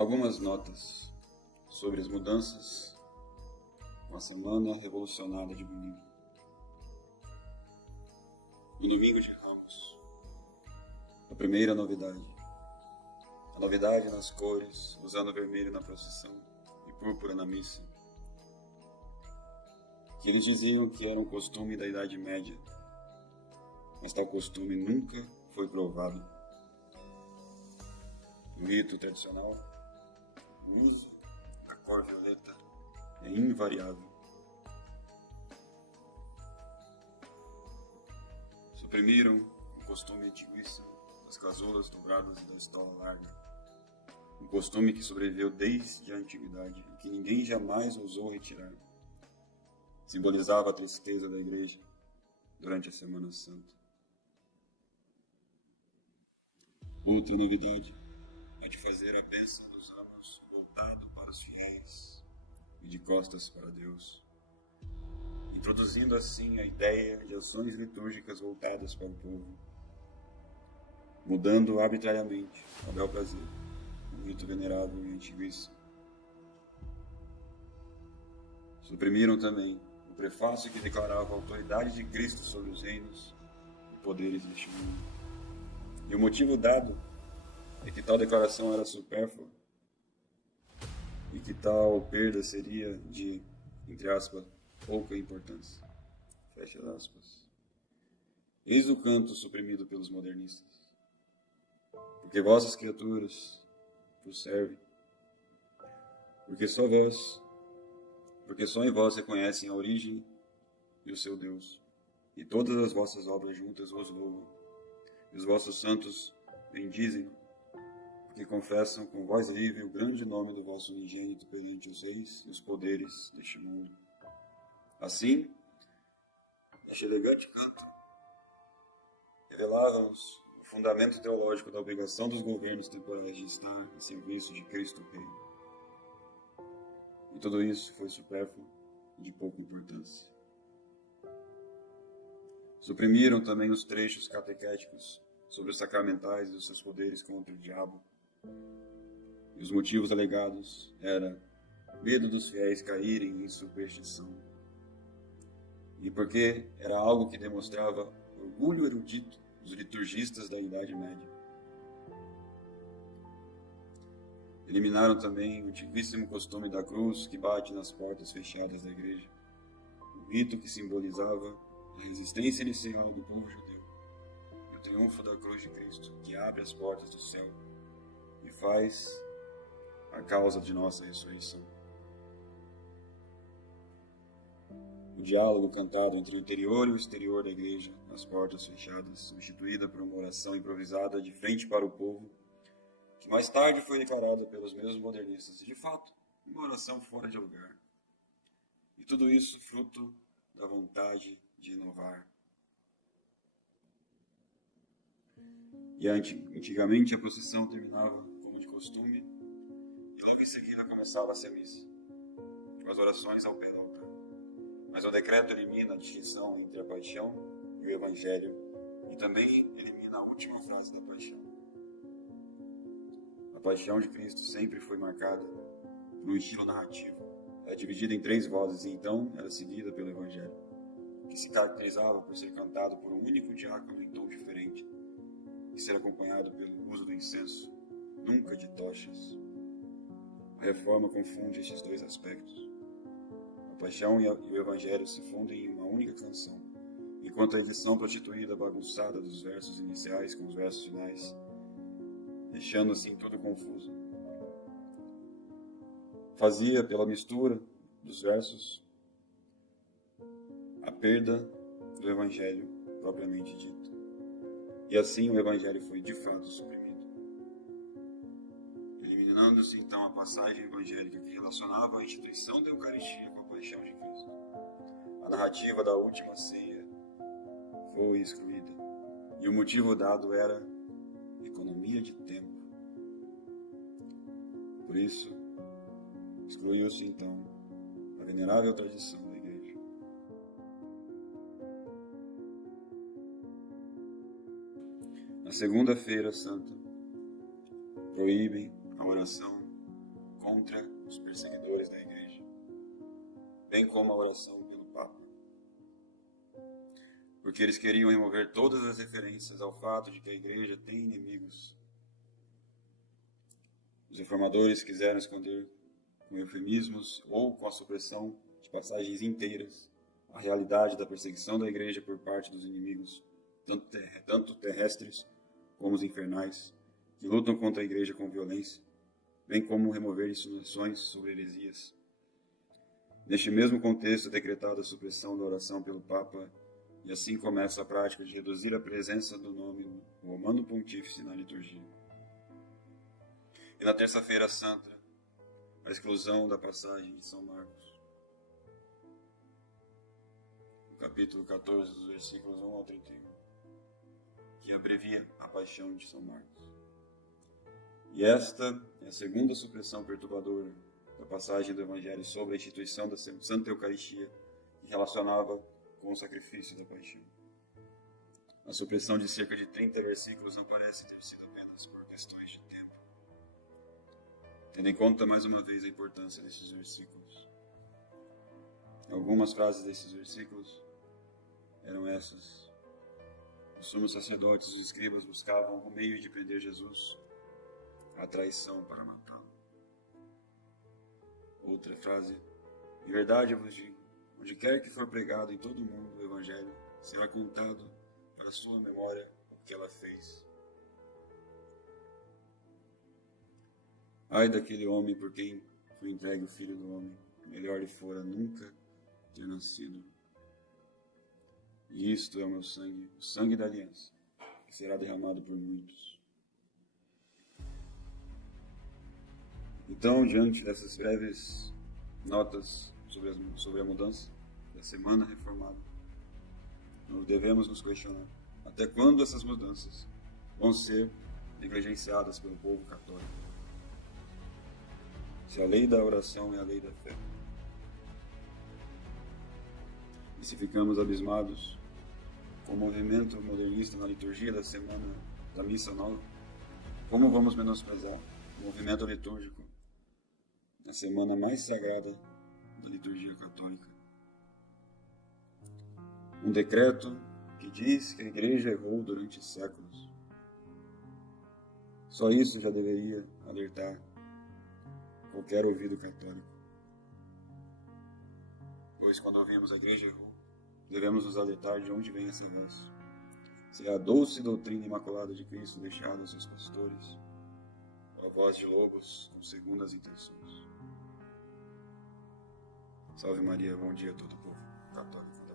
Algumas notas sobre as mudanças com a Semana Revolucionária de Bolívia. No domingo de Ramos, a primeira novidade. A novidade nas cores, usando vermelho na procissão e púrpura na missa. Que eles diziam que era um costume da Idade Média, mas tal costume nunca foi provado. No rito tradicional, o uso da cor violeta é invariável. Suprimiram um costume antiguíssimo das casulas douradas e da estola larga. Um costume que sobreviveu desde a antiguidade e que ninguém jamais ousou retirar. Simbolizava a tristeza da igreja durante a Semana Santa. Outra novidade é de fazer a bênção dos ramos voltado para os fiéis e de costas para Deus, introduzindo assim a ideia de ações litúrgicas voltadas para o povo, mudando arbitrariamente, a bel prazer, um rito venerável e antiguíssimo. Suprimiram também o prefácio que declarava a autoridade de Cristo sobre os reinos e poderes deste mundo. E o motivo dado é que tal declaração era supérflua e que tal perda seria de, entre aspas, pouca importância. Fecha aspas. Eis o canto suprimido pelos modernistas. Porque vossas criaturas vos servem. Porque só em vós reconhecem a origem e o seu Deus. E todas as vossas obras juntas vos louvam. E os vossos santos bendizem, porque confessam com voz livre o grande nome do vosso unigênito perante os reis e os poderes deste mundo. Assim, este elegante canto revelava-nos o fundamento teológico da obrigação dos governos temporais de estar em serviço de Cristo Rei. E tudo isso foi supérfluo e de pouca importância. Suprimiram também os trechos catequéticos sobre os sacramentais e os seus poderes contra o diabo. E os motivos alegados eram medo dos fiéis caírem em superstição. E porque era algo que demonstrava orgulho erudito dos liturgistas da Idade Média. Eliminaram também o antiguíssimo costume da cruz que bate nas portas fechadas da igreja, um rito que simbolizava a resistência inicial do povo judeu e o triunfo da cruz de Cristo, que abre as portas do céu e faz a causa de nossa ressurreição. O diálogo cantado entre o interior e o exterior da igreja, nas portas fechadas, substituída por uma oração improvisada de frente para o povo, que mais tarde foi declarada pelos mesmos modernistas, e de fato, uma oração fora de lugar. E tudo isso fruto da vontade de inovar. E antigamente a procissão terminava, como de costume, e logo em seguida começava-se a missa, com as orações ao pé do altar. Mas o decreto elimina a distinção entre a paixão e o evangelho, e também elimina a última frase da paixão. A paixão de Cristo sempre foi marcada por um estilo narrativo. Era dividida em 3 vozes e então era seguida pelo evangelho, que se caracterizava por ser cantado por um único diácono em tom diferente, e ser acompanhado pelo uso do incenso, nunca de tochas. A reforma confunde estes 2 aspectos. A paixão e o evangelho se fundem em uma única canção, enquanto a edição prostituída bagunçada dos versos iniciais com os versos finais, deixando assim tudo confuso, fazia, pela mistura dos versos, a perda do evangelho propriamente dito. E assim o evangelho foi de fato suprimido, eliminando-se então a passagem evangélica que relacionava a instituição da Eucaristia com a paixão de Cristo. A narrativa da última ceia foi excluída, e o motivo dado era economia de tempo. Por isso, excluiu-se então a venerável tradição da igreja. Na segunda-feira santa, proíbem a oração contra os perseguidores da Igreja, bem como a oração pelo Papa, porque eles queriam remover todas as referências ao fato de que a Igreja tem inimigos. Os reformadores quiseram esconder com eufemismos ou com a supressão de passagens inteiras a realidade da perseguição da Igreja por parte dos inimigos, tanto terrestres como os infernais, que lutam contra a Igreja com violência, bem como remover insinuações sobre heresias. Neste mesmo contexto, é decretada a supressão da oração pelo Papa, e assim começa a prática de reduzir a presença do nome Romano Pontífice na liturgia. E na Terça-feira Santa, a exclusão da passagem de São Marcos, no capítulo 14, dos versículos 1 ao 31, que abrevia a paixão de São Marcos. E esta é a segunda supressão perturbadora da passagem do Evangelho sobre a instituição da Santa Eucaristia, que relacionava com o sacrifício da paixão. A supressão de cerca de 30 versículos não parece ter sido apenas por questões de tempo. Tendo em conta mais uma vez a importância desses versículos. Algumas frases desses versículos eram essas: os sumos sacerdotes e os escribas buscavam o meio de prender Jesus, a traição para matá-lo. Outra frase: em verdade eu vos digo, onde quer que for pregado em todo o mundo o Evangelho, será contado para sua memória o que ela fez. Ai daquele homem por quem foi entregue o Filho do Homem, melhor lhe fora nunca ter nascido. E isto é o meu sangue, o sangue da aliança, que será derramado por muitos. Então, diante dessas breves notas sobre a mudança da Semana Reformada, nós devemos nos questionar até quando essas mudanças vão ser negligenciadas pelo povo católico. Se a lei da oração é a lei da fé. E se ficamos abismados com o movimento modernista na liturgia da semana da Missa Nova, como vamos menosprezar o movimento litúrgico na semana mais sagrada da liturgia católica? Um decreto que diz que a Igreja errou durante séculos. Só isso já deveria alertar qualquer ouvido católico. Pois quando ouvimos a Igreja errou, devemos nos alertar de onde vem essa voz. Se é a doce doutrina imaculada de Cristo deixada aos seus pastores, ou a voz de lobos com segundas intenções. Salve Maria, bom dia a todo o povo católico.